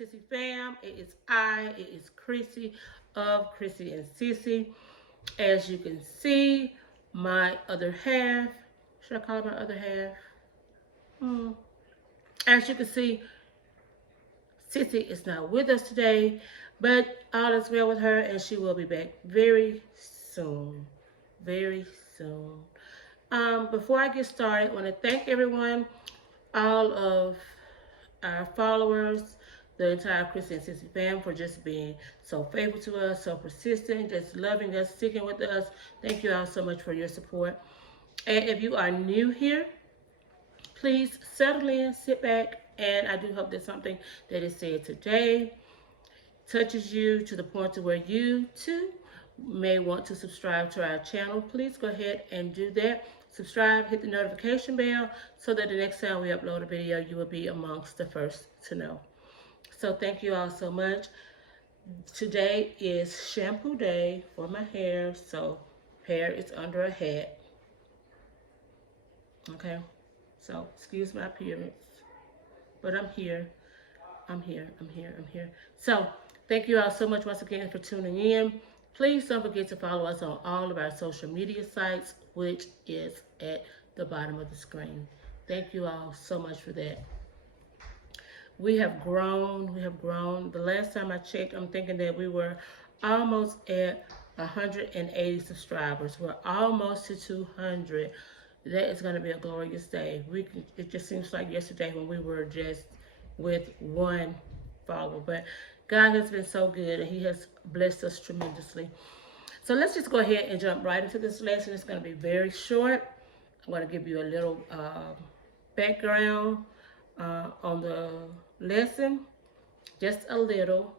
Chrissy&Sissy fam. It is Chrissy of Chrissy&Sissy. As you can see, my other half, should I call it my other half? Hmm. As you can see, Sissy is not with us today, but all is well with her and she will be back very soon. Very soon. Before I get started, I want to thank everyone, all of our followers, the entire Chrissy&Sissy fam for just being so faithful to us, so persistent, just loving us, sticking with us. Thank you all so much for your support. And if you are new here, please settle in, sit back, and I do hope that something that is said today touches you to the point to where you too may want to subscribe to our channel. Please go ahead and do that. Subscribe, hit the notification bell so that the next time we upload a video, you will be amongst the first to know. So thank you all so much. Today is shampoo day for my hair, so hair is under a hat. Okay, so excuse my appearance, but I'm here. I'm here. So thank you all so much once again for tuning in. Please don't forget to follow us on all of our social media sites, which is at the bottom of the screen. Thank you all so much for that. We have grown. The last time I checked, I'm thinking that we were almost at 180 subscribers. We're almost to 200. That is going to be a glorious day. It just seems like yesterday when we were just with one follower, but God has been so good and he has blessed us tremendously. So let's just go ahead and jump right into this lesson. It's going to be very short. I'm going to give you a little background on the lesson, just a little,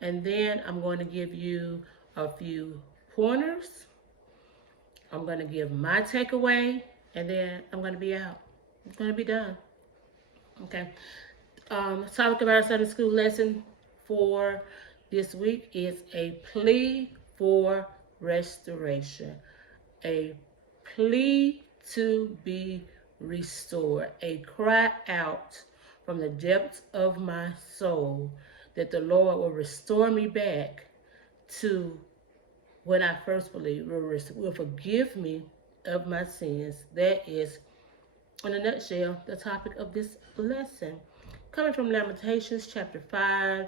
and then I'm going to give you a few pointers. I'm going to give my takeaway, and then I'm going to be out. I'm going to be done. Okay. Topic of our Sunday school lesson for this week is a plea for restoration. A plea to be restored. A cry out from the depths of my soul that the Lord will restore me back to when I first believed, will forgive me of my sins. That is, in a nutshell, the topic of this lesson. Coming from Lamentations chapter 5,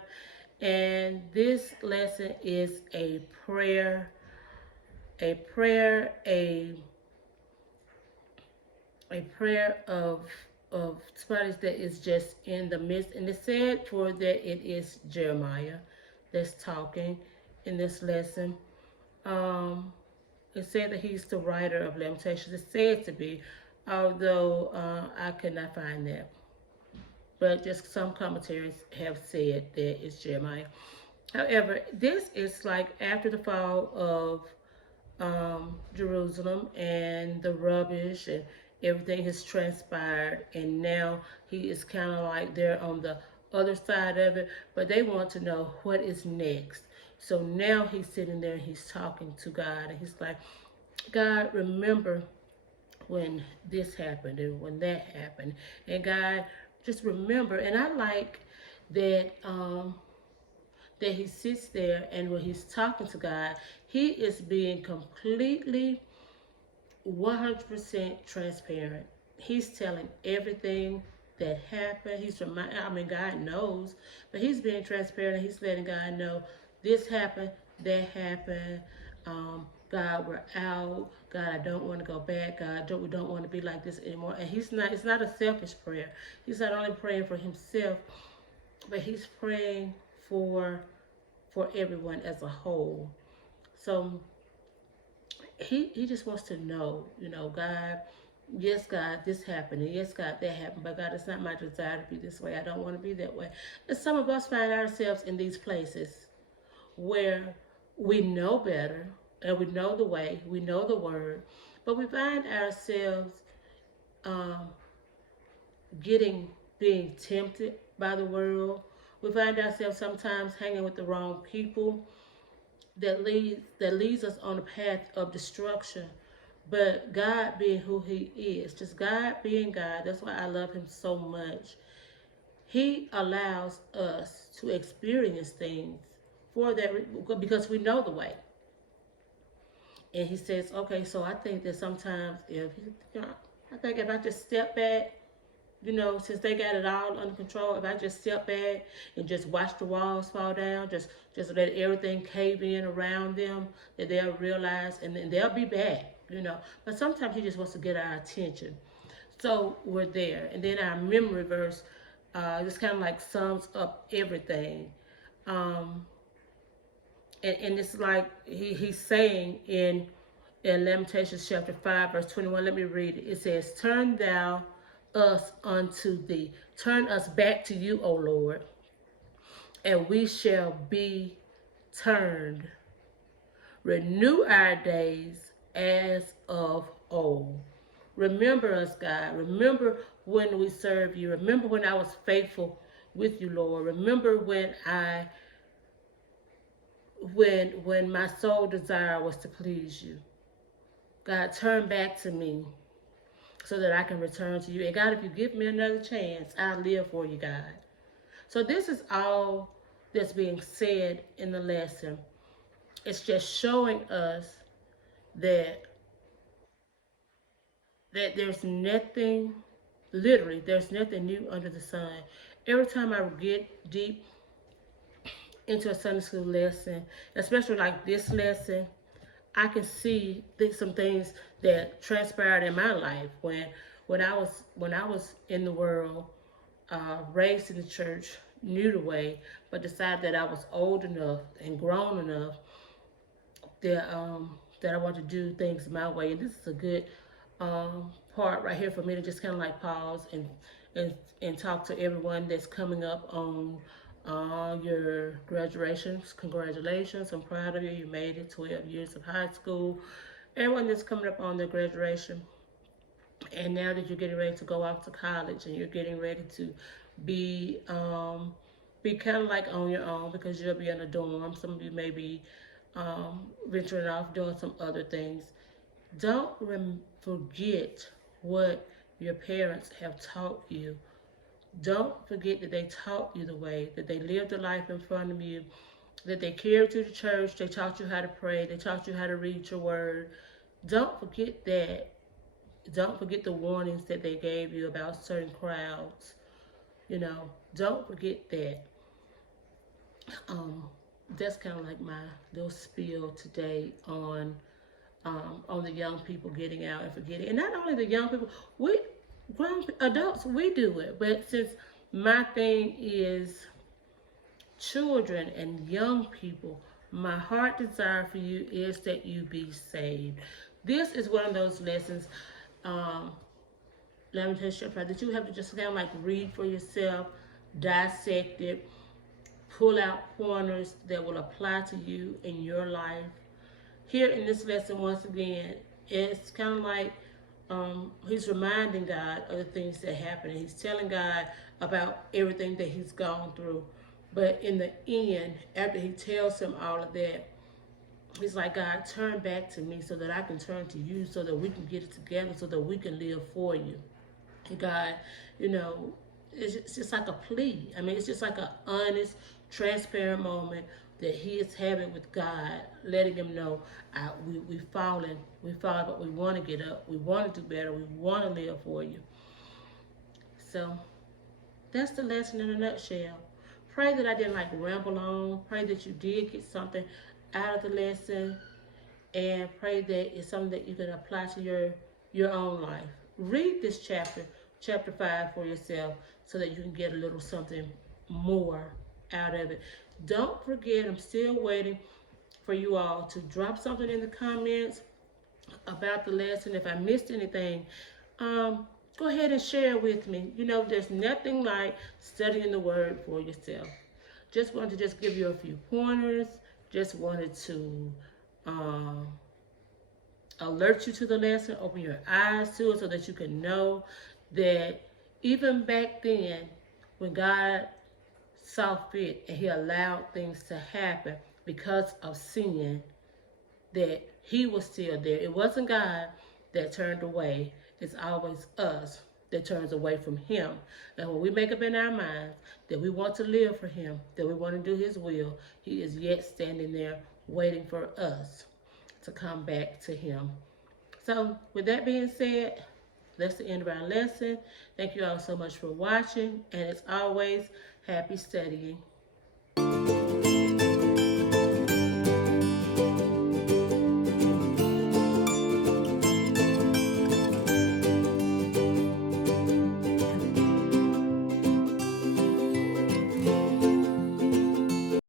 and this lesson is a prayer, a prayer of somebody that is just in the midst. And it said for that it is Jeremiah that's talking in this lesson. It said that he's the writer of Lamentations. It's said to be, although I could not find that. But just some commentaries have said that it's Jeremiah. However, this is like after the fall of Jerusalem and the rubbish and everything has transpired, and now he is kind of like they're on the other side of it, but they want to know what is next. So now he's sitting there and he's talking to God, and he's like, God, remember when this happened and when that happened, and God, just remember. And I like that that he sits there, and when he's talking to God, he is being completely 100% transparent. He's telling everything that happened. God knows, but he's being transparent. He's letting God know this happened, that happened. God, we're out. God, I don't want to go back. God, we don't want to be like this anymore. And it's not a selfish prayer. He's not only praying for himself, but he's praying for everyone as a whole. So he just wants to know, God, yes, God, this happened, and yes, God, that happened, but God, it's not my desire to be this way. I don't want to be that way. And some of us find ourselves in these places where we know better, and we know the way, we know the word, but we find ourselves being tempted by the world. We find ourselves sometimes hanging with the wrong people that leads us on a path of destruction. But God being who he is, just God being God, that's why I love him so much. He allows us to experience things for that, because we know the way. And he says, okay, so I think that sometimes if, you know, I think if I just step back, since they got it all under control, if I just step back and just watch the walls fall down, just let everything cave in around them, that they'll realize, and then they'll be back. But sometimes he just wants to get our attention. So we're there. And then our memory verse just kind of like sums up everything. Um, and it's like he's saying in Lamentations chapter 5, verse 21, let me read it. It says, turn thou us unto thee. Turn us back to you, O Lord, and we shall be turned. Renew our days as of old. Remember us, God. Remember when we serve you. Remember when I was faithful with you, Lord. Remember when my sole desire was to please you. God, turn back to me so that I can return to you. And God, if you give me another chance, I'll live for you, God. So this is all that's being said in the lesson. It's just showing us that there's nothing, literally, there's nothing new under the sun. Every time I get deep into a Sunday school lesson, especially like this lesson, I can see some things that transpired in my life when I was in the world, raised in the church, knew the way, but decided that I was old enough and grown enough that I want to do things my way. And this is a good part right here for me to just kind of like pause and talk to everyone that's coming up on your graduations. Congratulations! I'm proud of you. You made it 12 years of high school. Everyone that's coming up on their graduation, and now that you're getting ready to go off to college and you're getting ready to be be kind of like on your own, because you'll be in a dorm. Some of you may be venturing off doing some other things. Don't forget what your parents have taught you. Don't forget that they taught you the way, that they lived a life in front of you, that they carried you to church, they taught you how to pray, they taught you how to read your word. Don't forget that. Don't forget the warnings that they gave you about certain crowds. Don't forget that. Um, that's kind of like my little spiel today on the young people getting out and forgetting. And not only the young people, we grown adults, we do it. But since my thing is children and young people, my heart desire for you is that you be saved. This is one of those lessons, Lamentations, that you have to just kind of like read for yourself, dissect it, pull out pointers that will apply to you in your life. Here in this lesson, once again, it's kind of like he's reminding God of the things that happen. He's telling God about everything that he's gone through. But in the end, after he tells him all of that, he's like, God, turn back to me so that I can turn to you, so that we can get it together, so that we can live for you. And God, it's just like a plea. I mean, it's just like an honest, transparent moment that he is having with God, letting him know we've fallen, but we want to get up, we want to do better, we want to live for you. So that's the lesson in a nutshell. Pray that I didn't like ramble on. Pray that you did get something out of the lesson, and pray that it's something that you can apply to your own life. Read this chapter 5 for yourself, so that you can get a little something more out of it. Don't forget, I'm still waiting for you all to drop something in the comments about the lesson. If I missed anything, go ahead and share with me. There's nothing like studying the word for yourself. Just wanted to just give you a few pointers. Just wanted to alert you to the lesson, open your eyes to it, so that you can know that even back then, when God saw fit and he allowed things to happen because of sin, that he was still there. It wasn't God that turned away. It's always us that turns away from him. And when we make up in our minds that we want to live for him, that we want to do his will, he is yet standing there waiting for us to come back to him. So with that being said, that's the end of our lesson. Thank you all so much for watching, and as always, happy studying.